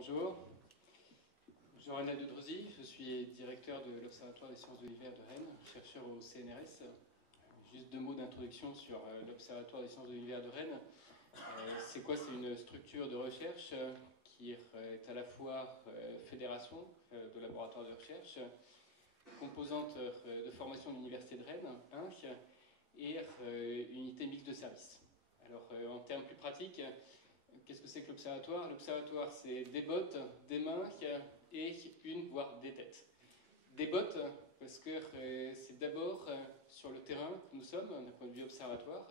Bonjour, je suis René Dedreuzy, je suis directeur de l'Observatoire des sciences de l'univers de Rennes, chercheur au CNRS. Juste 2 mots d'introduction sur l'Observatoire des sciences de l'univers de Rennes. C'est quoi? C'est une structure de recherche qui est à la fois fédération de laboratoires de recherche, composante de formation de l'Université de Rennes, et unité mixte de services. Alors en termes plus pratiques, qu'est-ce que c'est que l'observatoire? L'observatoire, c'est des bottes, des mains et une, voire des têtes. Des bottes, parce que c'est d'abord sur le terrain que nous sommes, d'un point de vue observatoire.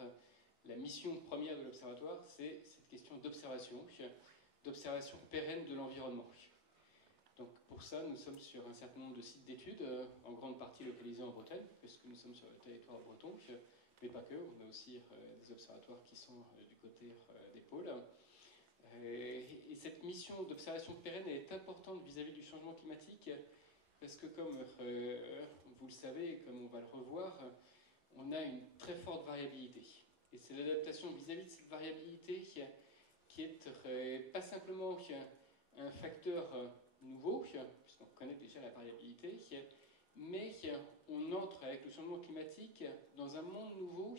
La mission première de l'observatoire, c'est cette question d'observation pérenne de l'environnement. Donc pour ça, nous sommes sur un certain nombre de sites d'études, en grande partie localisés en Bretagne, puisque nous sommes sur le territoire breton, mais pas que, on a aussi des observatoires qui sont du côté des pôles. Et cette mission d'observation pérenne est importante vis-à-vis du changement climatique, parce que comme vous le savez, et comme on va le revoir, on a une très forte variabilité. Et c'est l'adaptation vis-à-vis de cette variabilité qui est pas simplement un facteur nouveau, puisqu'on connaît déjà la variabilité, mais on entre avec le changement climatique dans un monde nouveau,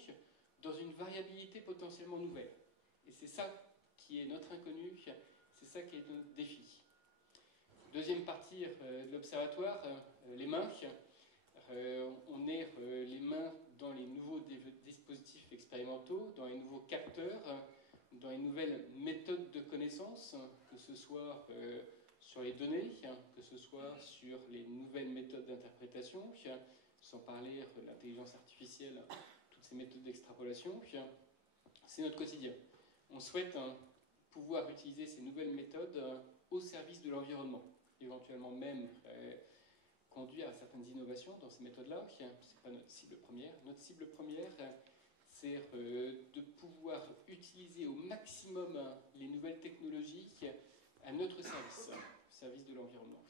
dans une variabilité potentiellement nouvelle. Et c'est ça qui est notre inconnu, c'est ça qui est notre défi. Deuxième partie de l'observatoire, les mains. On est les mains dans les nouveaux dispositifs expérimentaux, dans les nouveaux capteurs, dans les nouvelles méthodes de connaissance, que ce soit sur les données, que ce soit sur les nouvelles méthodes d'interprétation, sans parler de l'intelligence artificielle, toutes ces méthodes d'extrapolation. C'est notre quotidien. On souhaite pouvoir utiliser ces nouvelles méthodes au service de l'environnement, éventuellement même conduire à certaines innovations dans ces méthodes-là. Ce n'est pas notre cible première. Notre cible première, c'est de pouvoir utiliser au maximum les nouvelles technologies à notre service, au service de l'environnement.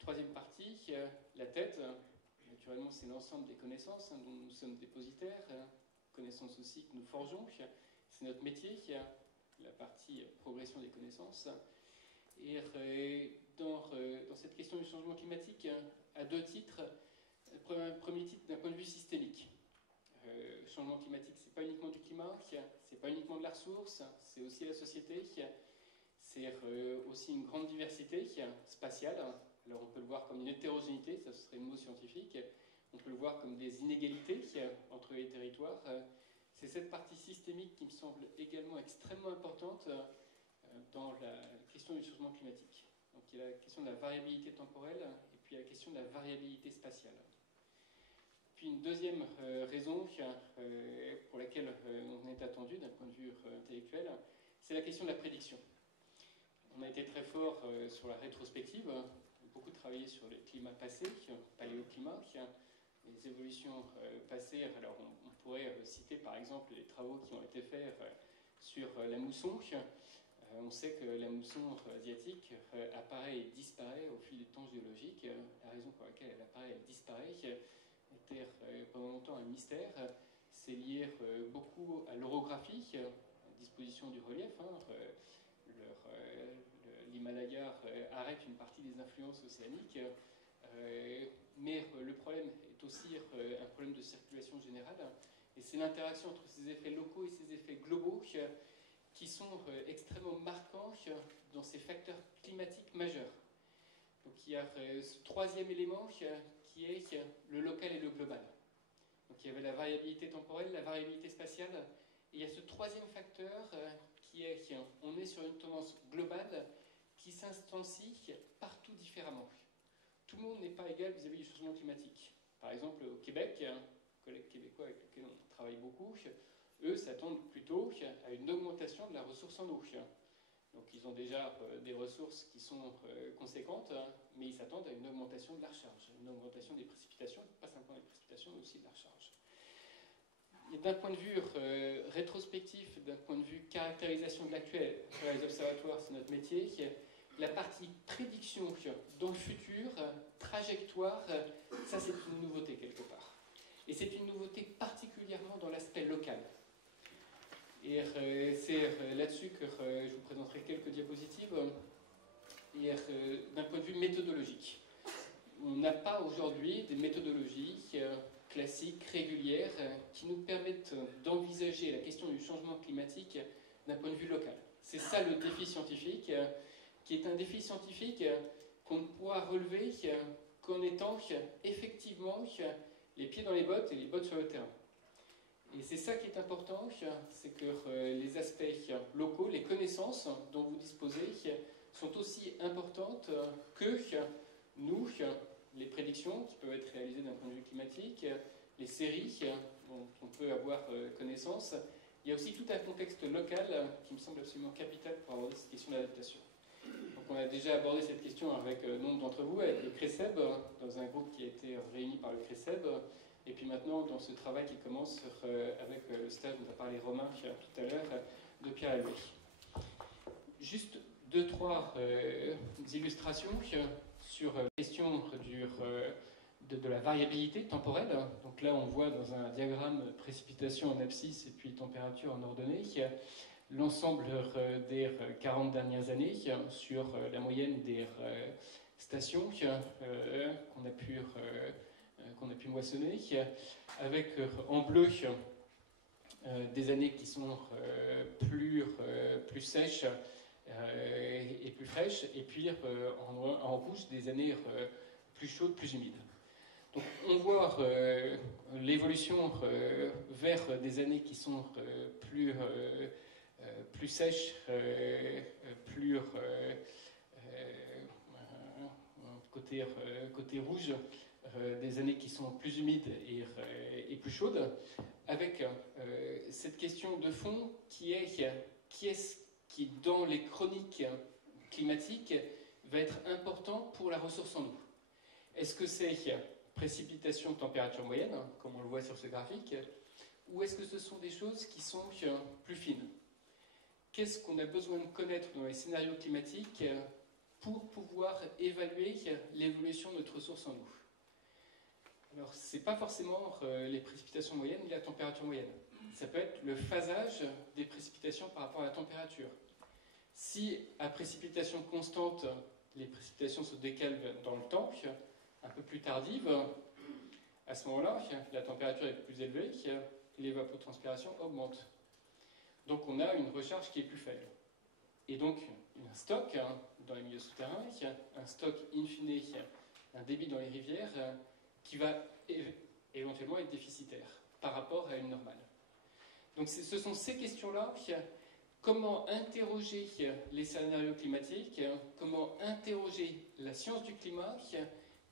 Troisième partie, la tête. Naturellement, c'est l'ensemble des connaissances dont nous sommes dépositaires, connaissances aussi que nous forgeons. C'est notre métier, la partie progression des connaissances. Et dans cette question du changement climatique, à 2 titres. Premier titre, d'un point de vue systémique. Le changement climatique, ce n'est pas uniquement du climat, ce n'est pas uniquement de la ressource, c'est aussi la société, c'est aussi une grande diversité spatiale. Alors on peut le voir comme une hétérogénéité, ça serait le mot scientifique. On peut le voir comme des inégalités entre les territoires. C'est cette partie systémique qui me semble également extrêmement importante dans la question du changement climatique. Donc il y a la question de la variabilité temporelle et puis la question de la variabilité spatiale. Puis une deuxième raison pour laquelle on est attendu d'un point de vue intellectuel, c'est la question de la prédiction. On a été très fort sur la rétrospective, on a beaucoup travaillé sur les climats passés, paléoclimat, les évolutions passées. Alors on pourrait citer par exemple les travaux qui ont été faits sur la mousson. On sait que la mousson asiatique apparaît et disparaît au fil des temps géologiques. La raison pour laquelle elle apparaît et disparaît était pendant longtemps un mystère. C'est lié beaucoup à l'orographie, à la disposition du relief. L'Himalaya arrête une partie des influences océaniques. Mais le problème est aussi un problème de circulation générale. Et c'est l'interaction entre ces effets locaux et ces effets globaux qui sont extrêmement marquants dans ces facteurs climatiques majeurs. Donc il y a ce troisième élément qui est le local et le global. Donc il y avait la variabilité temporelle, la variabilité spatiale, et il y a ce troisième facteur qui est on est sur une tendance globale qui s'instancie partout différemment. Tout le monde n'est pas égal vis-à-vis du changement climatique. Par exemple, au Québec, un collègue québécois avec lequel on travaille beaucoup, eux s'attendent plutôt à une augmentation de la ressource en eau. Donc ils ont déjà des ressources qui sont conséquentes, mais ils s'attendent à une augmentation de la recharge, une augmentation des précipitations, pas simplement des précipitations, mais aussi de la recharge. Et d'un point de vue rétrospectif, d'un point de vue caractérisation de l'actuel, les observatoires, c'est notre métier, la partie prédiction dans le futur, trajectoire, ça c'est une nouveauté quelque part. Et c'est une nouveauté particulièrement dans l'aspect local. Et c'est là-dessus que je vous présenterai quelques diapositives. d'un point de vue méthodologique. On n'a pas aujourd'hui des méthodologies classiques, régulières, qui nous permettent d'envisager la question du changement climatique d'un point de vue local. C'est ça le défi scientifique, qui est un défi scientifique qu'on ne pourra relever qu'en étant effectivement les pieds dans les bottes et les bottes sur le terrain. Et c'est ça qui est important, c'est que les aspects locaux, les connaissances dont vous disposez sont aussi importantes que nous, les prédictions qui peuvent être réalisées d'un point de vue climatique, les séries dont on peut avoir connaissance. Il y a aussi tout un contexte local qui me semble absolument capital pour aborder cette question d'adaptation. Donc on a déjà abordé cette question avec nombre d'entre vous, avec le CRECEB, dans un groupe qui a été réuni par le CRECEB, et puis maintenant dans ce travail qui commence avec le stage dont a parlé Romain tout à l'heure, de Pierre Alloué. Juste 2-3 illustrations sur la question de la variabilité temporelle. Donc là, on voit dans un diagramme précipitation en abscisse et puis température en ordonnée l'ensemble des 40 dernières années sur la moyenne des stations qu'on a pu moissonner, avec en bleu des années qui sont plus sèches et plus fraîches, et puis en rouge des années plus chaudes, plus humides. Donc on voit l'évolution vers des années qui sont plus sèches, plus côté rouge, des années qui sont plus humides et plus chaudes, avec cette question de fond qui est dans les chroniques climatiques va être important pour la ressource en eau. Est-ce que c'est précipitation, température moyenne, comme on le voit sur ce graphique, ou est-ce que ce sont des choses qui sont plus fines? Qu'est-ce qu'on a besoin de connaître dans les scénarios climatiques pour pouvoir évaluer l'évolution de notre ressource en eau? Alors, ce n'est pas forcément les précipitations moyennes ni la température moyenne. Ça peut être le phasage des précipitations par rapport à la température. Si à précipitation constante, les précipitations se décalent dans le temps, un peu plus tardive, à ce moment-là, la température est plus élevée, l'évapotranspiration augmente. Donc on a une recharge qui est plus faible. Et donc un stock dans les milieux souterrains, un stock in fine, un débit dans les rivières qui va éventuellement être déficitaire par rapport à une normale. Donc ce sont ces questions-là, comment interroger les scénarios climatiques, comment interroger la science du climat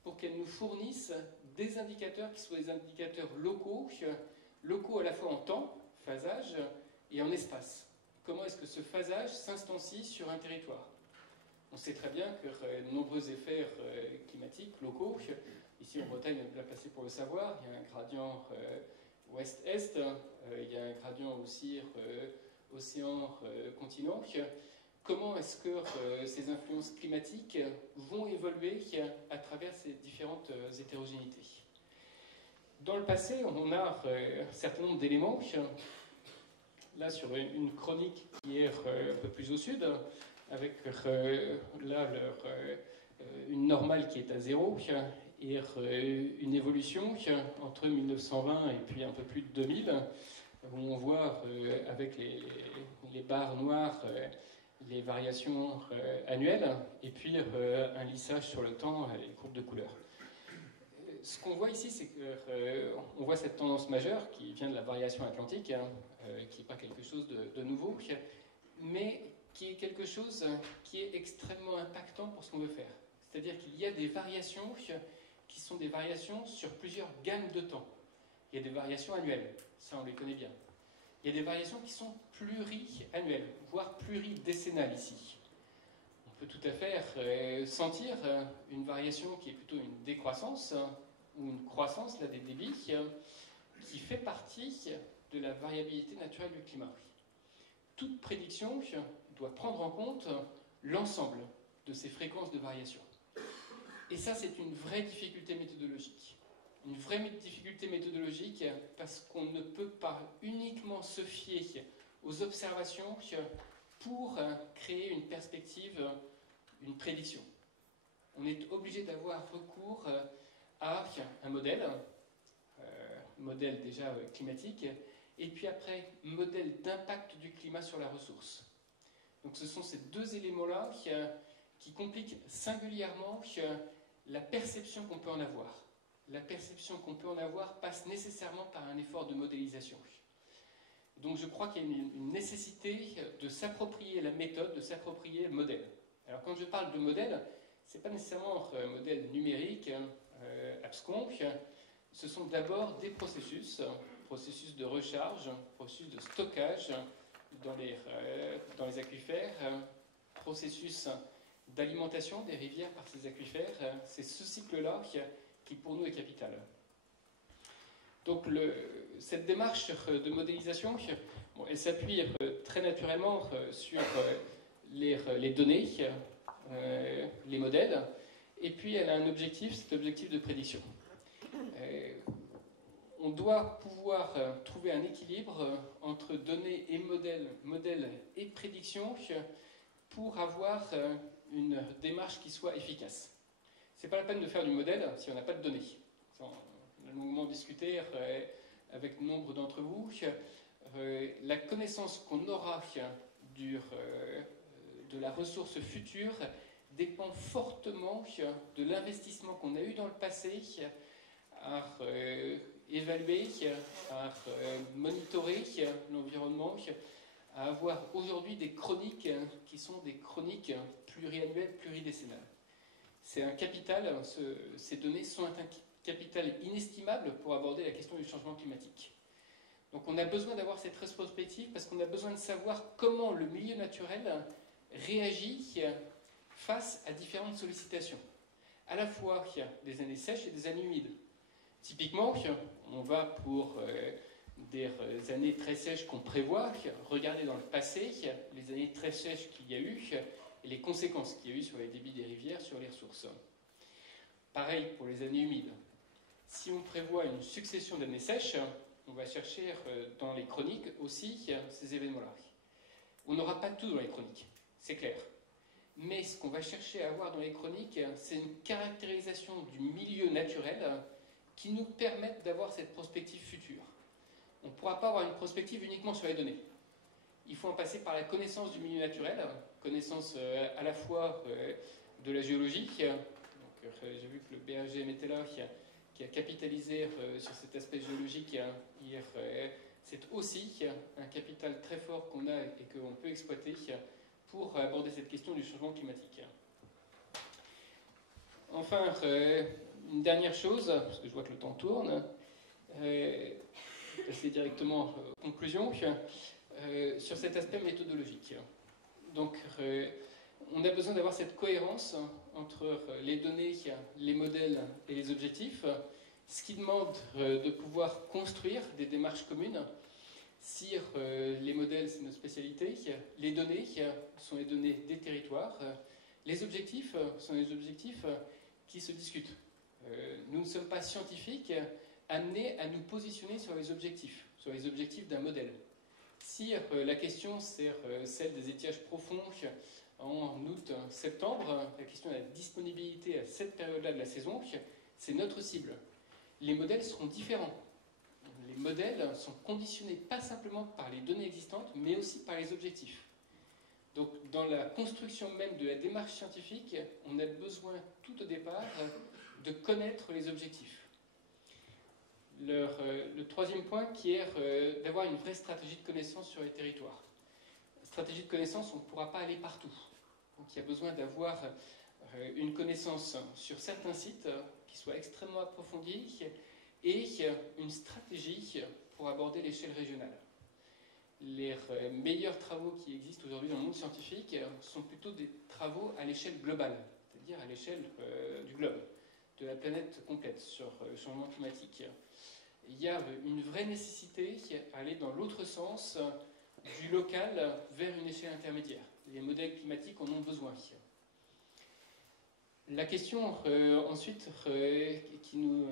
pour qu'elle nous fournisse des indicateurs qui soient des indicateurs locaux à la fois en temps, phasage, et en espace. Comment est-ce que ce phasage s'instancie sur un territoire? On sait très bien que de nombreux effets climatiques locaux, ici en Bretagne, on est bien placé pour le savoir, il y a un gradient ouest-est, il y a un gradient aussi océan-continent. Comment est-ce que ces influences climatiques vont évoluer à travers ces différentes hétérogénéités? Dans le passé, on a un certain nombre d'éléments. Là, sur une chronique qui est un peu plus au sud, avec là une normale qui est à 0 et une évolution entre 1920 et puis un peu plus de 2000, où on voit avec les barres noires les variations annuelles, et puis un lissage sur le temps, les courbes de couleurs. Ce qu'on voit ici, c'est qu'on voit cette tendance majeure qui vient de la variation atlantique, qui n'est pas quelque chose de nouveau, mais qui est quelque chose qui est extrêmement impactant pour ce qu'on veut faire. C'est-à-dire qu'il y a des variations qui sont des variations sur plusieurs gammes de temps. Il y a des variations annuelles, ça on les connaît bien. Il y a des variations qui sont pluriannuelles, voire pluridécennales ici. On peut tout à fait sentir une variation qui est plutôt une décroissance ou une croissance là, des débits qui fait partie de la variabilité naturelle du climat. Toute prédiction doit prendre en compte l'ensemble de ces fréquences de variation. Et ça, c'est une vraie difficulté méthodologique. Une vraie difficulté méthodologique parce qu'on ne peut pas uniquement se fier aux observations pour créer une perspective une prédiction. On est obligé d'avoir recours à un modèle déjà climatique, et puis après, modèle d'impact du climat sur la ressource. Donc ce sont ces deux éléments-là qui compliquent singulièrement la perception qu'on peut en avoir. La perception qu'on peut en avoir passe nécessairement par un effort de modélisation. Donc je crois qu'il y a une nécessité de s'approprier la méthode, de s'approprier le modèle. Alors quand je parle de modèle, ce n'est pas nécessairement un modèle numérique, abscon. Ce sont d'abord des processus de recharge, processus de stockage dans les aquifères, processus d'alimentation des rivières par ces aquifères. C'est ce cycle-là qui pour nous est capital. Donc cette démarche de modélisation, elle s'appuie très naturellement sur les données, les modèles, et puis elle a un objectif, cet objectif de prédiction. On doit pouvoir trouver un équilibre entre données et modèles et prédictions pour avoir une démarche qui soit efficace. Ce n'est pas la peine de faire du modèle si on n'a pas de données. On a longuement discuté avec nombre d'entre vous. La connaissance qu'on aura de la ressource future dépend fortement de l'investissement qu'on a eu dans le passé à évaluer, à monitorer l'environnement, à avoir aujourd'hui des chroniques qui sont des chroniques pluriannuelles, pluridécennales. C'est un capital, ces données sont un capital inestimable pour aborder la question du changement climatique. Donc on a besoin d'avoir cette rétrospective parce qu'on a besoin de savoir comment le milieu naturel réagit face à différentes sollicitations. À la fois des années sèches et des années humides. Typiquement, on va pour des années très sèches qu'on prévoit, regarder dans le passé les années très sèches qu'il y a eu et les conséquences qu'il y a eu sur les débits des rivières, sur les ressources. Pareil pour les années humides. Si on prévoit une succession d'années sèches, on va chercher dans les chroniques aussi ces événements-là. On n'aura pas tout dans les chroniques, c'est clair. Mais ce qu'on va chercher à avoir dans les chroniques, c'est une caractérisation du milieu naturel qui nous permette d'avoir cette prospective future. On ne pourra pas avoir une prospective uniquement sur les données. Il faut en passer par la connaissance du milieu naturel, connaissance à la fois de la géologie. J'ai vu que le BRGM était là, qui a capitalisé sur cet aspect géologique hier. C'est aussi un capital très fort qu'on a et qu'on peut exploiter pour aborder cette question du changement climatique. Enfin, une dernière chose, parce que je vois que le temps tourne, passer directement aux conclusions, sur cet aspect méthodologique. Donc, on a besoin d'avoir cette cohérence entre les données, les modèles et les objectifs, ce qui demande de pouvoir construire des démarches communes. Si les modèles, c'est notre spécialité, les données sont les données des territoires, les objectifs sont les objectifs qui se discutent. Nous ne sommes pas scientifiques amenés à nous positionner sur les objectifs d'un modèle. Si la question c'est celle des étiages profonds en août-septembre, la question de la disponibilité à cette période-là de la saison, c'est notre cible. Les modèles seront différents. Les modèles sont conditionnés pas simplement par les données existantes, mais aussi par les objectifs. Donc, dans la construction même de la démarche scientifique, on a besoin tout au départ de connaître les objectifs. Le troisième point qui est d'avoir une vraie stratégie de connaissance sur les territoires. Stratégie de connaissance, on ne pourra pas aller partout. Donc il y a besoin d'avoir une connaissance sur certains sites qui soit extrêmement approfondie et une stratégie pour aborder l'échelle régionale. Les meilleurs travaux qui existent aujourd'hui dans le monde scientifique sont plutôt des travaux à l'échelle globale, c'est-à-dire à l'échelle du globe, de la planète complète sur le changement climatique. Il y a une vraie nécessité à aller dans l'autre sens du local vers une échelle intermédiaire. Les modèles climatiques en ont besoin. La question ensuite qui nous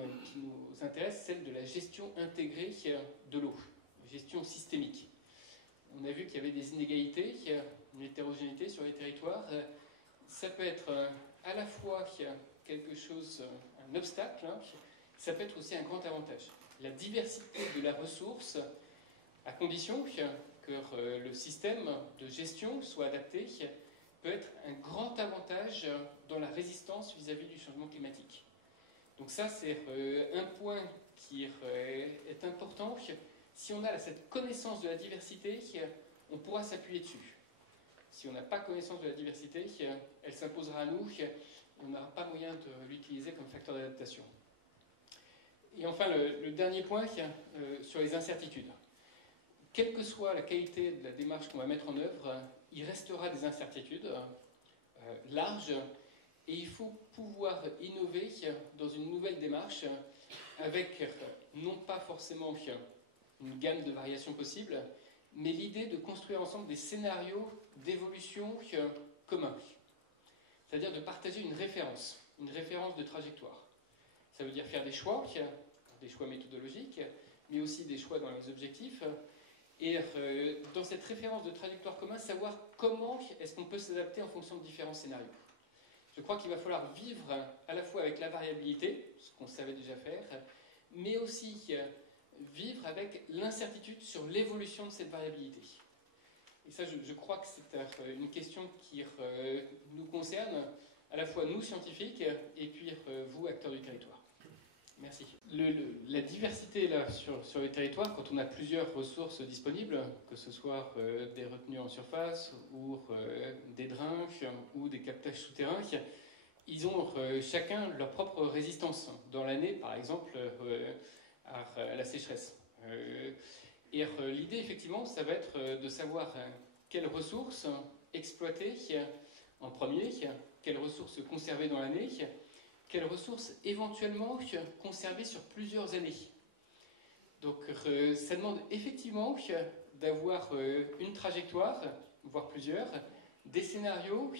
intéresse, celle de la gestion intégrée de l'eau, gestion systémique. On a vu qu'il y avait des inégalités, une hétérogénéité sur les territoires. ça peut être à la fois quelque chose, un obstacle, hein, ça peut être aussi un grand avantage. La diversité de la ressource, à condition que le système de gestion soit adapté, peut être un grand avantage dans la résistance vis-à-vis du changement climatique. Donc ça, c'est un point qui est important. Si on a cette connaissance de la diversité, on pourra s'appuyer dessus. Si on n'a pas connaissance de la diversité, elle s'imposera à nous et on n'aura pas moyen de l'utiliser comme facteur d'adaptation. Et enfin, le dernier point sur les incertitudes. Quelle que soit la qualité de la démarche qu'on va mettre en œuvre, il restera des incertitudes larges et il faut pouvoir innover dans une nouvelle démarche avec non pas forcément une gamme de variations possibles, mais l'idée de construire ensemble des scénarios d'évolution communs. C'est-à-dire de partager une référence de trajectoire. Ça veut dire faire des choix méthodologiques, mais aussi des choix dans les objectifs. Et dans cette référence de trajectoire commune, savoir comment est-ce qu'on peut s'adapter en fonction de différents scénarios. Je crois qu'il va falloir vivre à la fois avec la variabilité, ce qu'on savait déjà faire, mais aussi vivre avec l'incertitude sur l'évolution de cette variabilité. Et ça, je crois que c'est une question qui nous concerne, à la fois nous, scientifiques, et puis vous, acteurs du territoire. Merci. La diversité là, sur le territoire, quand on a plusieurs ressources disponibles, que ce soit des retenues en surface, ou des drains, ou des captages souterrains, ils ont chacun leur propre résistance. Dans l'année, par exemple, à la sécheresse. Et l'idée, effectivement, ça va être de savoir quelles ressources exploiter en premier, quelles ressources conserver dans l'année, quelles ressources éventuellement conserver sur plusieurs années. Donc ça demande effectivement d'avoir une trajectoire, voire plusieurs, des scénarios,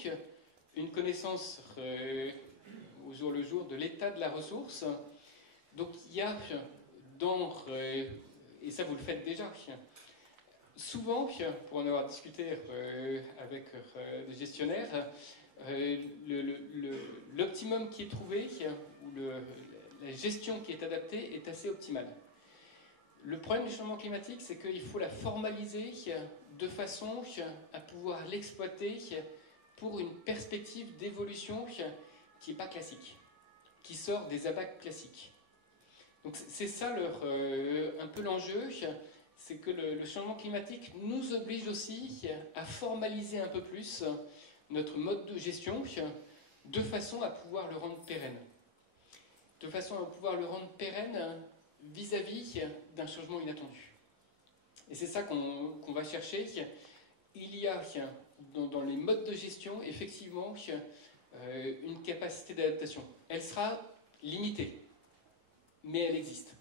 une connaissance au jour le jour de l'état de la ressource. Donc il y a et ça vous le faites déjà, souvent, pour en avoir discuté avec des gestionnaires, l'optimum qui est trouvé, ou la gestion qui est adaptée, est assez optimale. Le problème du changement climatique, c'est qu'il faut la formaliser de façon à pouvoir l'exploiter pour une perspective d'évolution qui n'est pas classique, qui sort des abacs classiques. Donc c'est ça un peu l'enjeu, c'est que le changement climatique nous oblige aussi à formaliser un peu plus notre mode de gestion de façon à pouvoir le rendre pérenne. De façon à pouvoir le rendre pérenne vis-à-vis d'un changement inattendu. Et c'est ça qu'on va chercher. Il y a dans les modes de gestion, effectivement, une capacité d'adaptation. Elle sera limitée, mais elle existe.